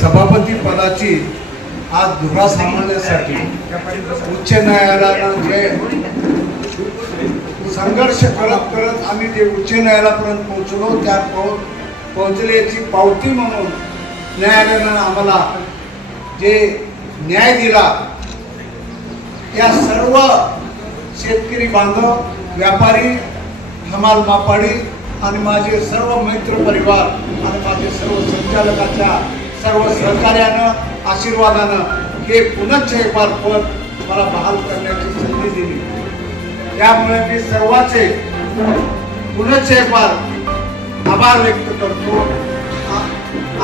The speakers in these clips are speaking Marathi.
सभापती पदाची आज धुरा सांभाळण्यासाठी उच्च न्यायालयानं जे संघर्ष करत करत आम्ही जे उच्च न्यायालयापर्यंत पोहोचलो. त्या पोहोचल्याची पावती म्हणून न्यायालयानं आम्हाला जे न्याय दिला त्या सर्व शेतकरी बांधव व्यापारी हमाल मापाडी आणि माझे सर्व मित्र परिवार आणि माझे सर्व संचालकाच्या सर्व सहकार्यानं आशीर्वादानं हे पुनश्च एक बार पद मला बहाल करण्याची संधी दिली. त्यामुळे मी सर्वांचे पुनश्च एक बार आभार व्यक्त करतो.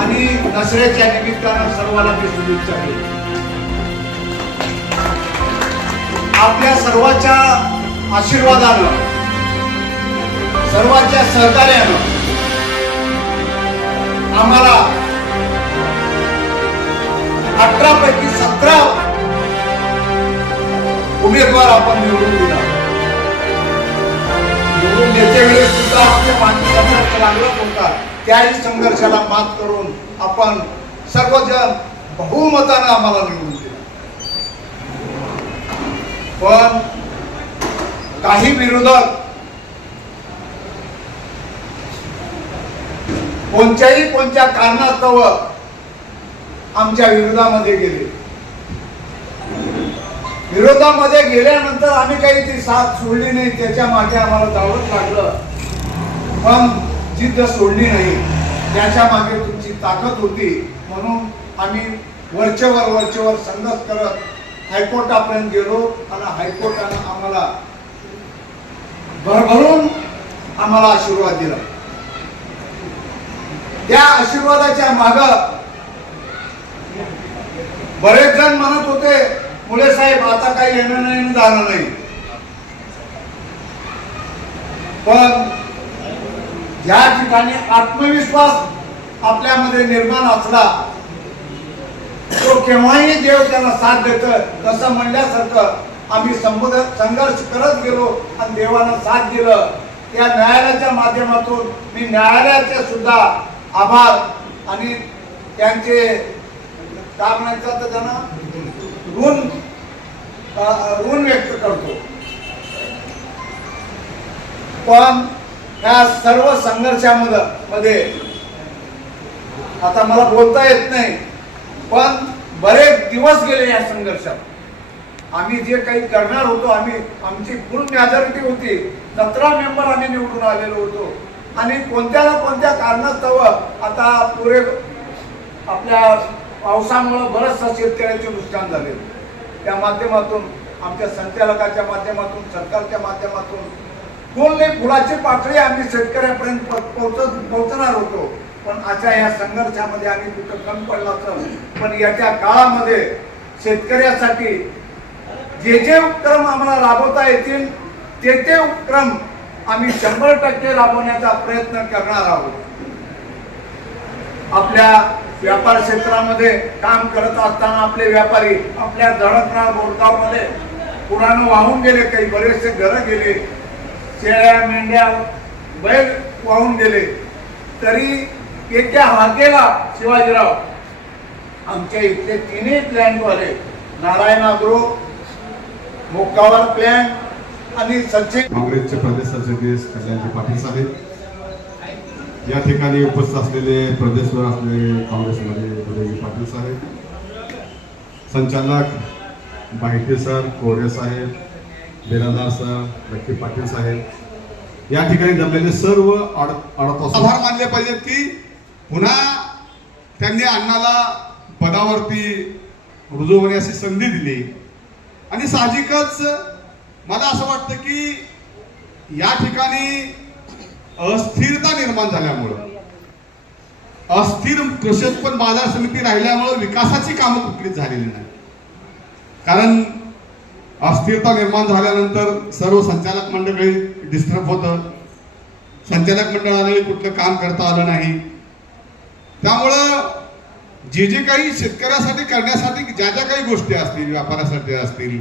आणि दसऱ्याच्या निमित्तानं सर्वांना मी शुभेच्छा देतो. आपल्या सर्वांच्या आशीर्वादानं सर्वांच्या सहकार्यानं त्याही संघर्षाला मात करून आपण सर्वजण बहुमतानं आम्हाला निवडून दिला. पण काही विरोधक कोणत्याही कोणत्या कारणास्तव आमच्या विरोधामध्ये गेले. विरोधामध्ये गेल्यानंतर आम्ही काही ती साथ सोडली नाही त्याच्यामागे आम्हाला जावंच लागलं. पण जिद्द सोडली नाही. त्याच्यामागे तुमची ताकद होती. म्हणून आम्ही वरचेवर वरचेवर संघर्ष करत हायकोर्टापर्यंत गेलो आणि हायकोर्टानं आम्हाला भरभरून आम्हाला आशीर्वाद दिला. त्या आशीर्वादाच्या माग बरेच जण म्हणत होते मुले साहेब आता काही येणं नाही जाणं नाही. पण ज्या ठिकाणी आत्मविश्वास आपल्यामध्ये निर्माण असला तो केव्हाही देव त्याला साथ देत तसं म्हणल्यासारखं आम्ही संबोध संघर्ष करत गेलो आणि देवानं साथ दिलं. या न्यायालयाच्या माध्यमातून मी न्यायालयाचे सुद्धा आभार आणि त्यांचे काय म्हणायचं तर त्यांना ऋण ऋण व्यक्त करतो. पण ह्या सर्व संघर्षामध्ये मध्ये. आता मला बोलता येत नाही पण बरेच दिवस गेले या संघर्षात. आम्ही जे काही करणार होतो आम्ही आमची फुल मॅजॉरिटी होती. सतरा मेंबर आम्ही निवडून आलेलो होतो. आणि कोणत्या ना कोणत्या कारणास्तव आता पुरे आपल्या पावसामुळं बरंचसं शेतकऱ्याचे नुकसान झाले. त्या माध्यमातून आमच्या संचालकाच्या माध्यमातून सरकारच्या माध्यमातून कोण नाही फुलाची पाकळी आम्ही शेतकऱ्यापर्यंत पोहोच- पोहोचत पोहोचणार होतो. पण अशा या संघर्षामध्ये आम्ही कुठं कमी पडला असं पण याच्या काळामध्ये शेतकऱ्यासाठी जे जे उपक्रम आम्हाला राबवता येतील ते ते उपक्रम आम्ही शंभर टक्के राबवण्याचा प्रयत्न करणार आहोत. आपल्या व्यापार क्षेत्रामध्ये काम करत असताना आपले व्यापारी आपल्या धडकणार बोरगावमध्ये वाहून गेले काही बरेचसे घरं गेले. शेळ्या मेंढ्या बैल वाहून गेले. तरी येत्या हाकेला शिवाजीराव आमच्या इथले तिन्ही प्लॅनद्वारे नारायण अग्रो मोक्कावर प्लॅन आणि सचिन काँग्रेसचे प्रदेश सरचिटणीस कल्याणजी पाटील साहेब. या ठिकाणी उपस्थित असलेले प्रदेशवर असलेले काँग्रेसमध्ये उदयजी पाटील साहेब. संचालक बाहिटे सर कोरे साहेब. बिरादार सर लक्ष्मी पाटील साहेब या ठिकाणी जमलेले सर्व आभार मानले पाहिजेत की पुन्हा त्यांनी अण्णाला पदावरती रुजू होण्याची संधी दिली. आणि साहजिकच मला असं वाटतं की या ठिकाणी अस्थिरता निर्माण झाल्यामुळं अस्थिर कृषी उत्पन्न बाजार समिती राहिल्यामुळं विकासाची कामं कुठलीच झालेली नाही कारण अस्थिरता निर्माण झाल्यानंतर सर्व संचालक मंडळी डिस्टर्ब होतं संचालक मंडळाने कुठलं काम करता आलं नाही. त्यामुळं जे जे काही शेतकऱ्यासाठी करण्यासाठी ज्या ज्या काही गोष्टी असतील व्यापारासाठी असतील